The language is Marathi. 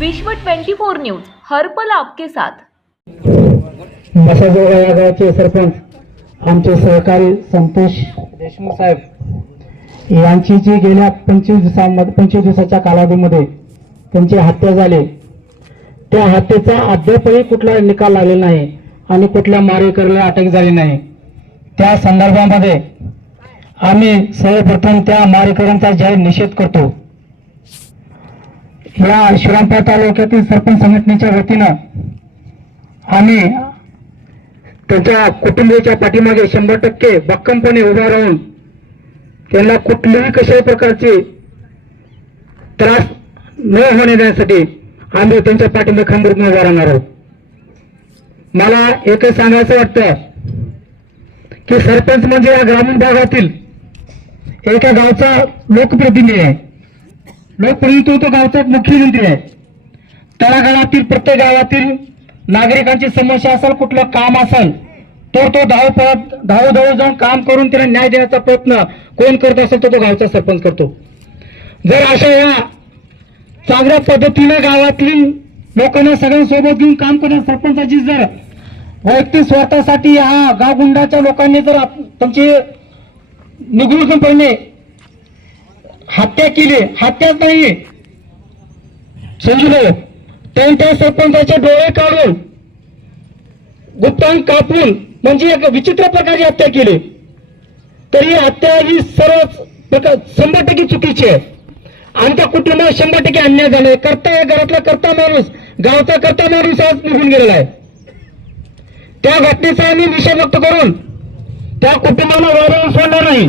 विश्व 24 न्यूज हर्पल आपके साथ. मसाजोगा या गावचे सरपंच आमचे सहकारी संतोष देशमुख साहेब यांची जी गेल्या पंचवीस दिवसांमध्ये पंचवीस दिवसाच्या कालावधीमध्ये त्यांची हत्या झाली. त्या हत्येचा अद्यापही कुठला निकाल लागलेला नाही आणि कुठल्या मारेकरला अटक झाली नाही. त्या संदर्भामध्ये आम्ही सर्वप्रथम त्या मारेकऱ्यांचा जाहीर निषेध करतो. या श्रीरामपूर तालुक्यातील सरपंच संघटनेच्या वतीनं आम्ही त्यांच्या कुटुंबियाच्या पाठीमागे शंभर टक्के भक्कमपणे उभा राहून त्यांना कुठल्याही कशाही प्रकारचे त्रास न होणे देण्यासाठी आम्ही त्यांच्या पाठीमध्ये खंबीरपणे उभा राहणार आहोत. मला एकच सांगायचं वाटतं की सरपंच म्हणजे या ग्रामीण भागातील एका गावचा लोकप्रतिनिधी आहे. लोकप्रतिनिधित्व तो गावचा मुख्यमंत्री आहे. तळागाळातील प्रत्येक गावातील नागरिकांची समस्या असेल कुठलं काम असेल तर तो धावपळत धाव धाव जाऊन काम करून त्यांना न्याय देण्याचा प्रयत्न कोण करत असेल तर तो गावचा सरपंच करतो. जर अशा या चांगल्या पद्धतीने गावातील लोकांना सगळ्यांसोबत घेऊन काम करण्या सरपंचाची जर वैयक्तिक स्वार्थासाठी हा गावगुंडाच्या लोकांनी जर आप- त्यांची निगुणपणे हत्या केली हत्याच नाही समजलं त्यांच्या सरपंचाचे डोळे काढून गुप्तांग कापून म्हणजे एक विचित्र प्रकारची हत्या केली. तरी हत्या ही सर्व प्रकार शंभर टक्के चुकीची आहे. आमच्या कुटुंबात शंभर टक्के अन्याय झालाय. करता या घरातला करता माणूस गावचा करता माणूस आज निघून गेलेला आहे. त्या घटनेचा आम्ही विषय व्यक्त करून त्या कुटुंबाला वारंवार सोडणार नाही.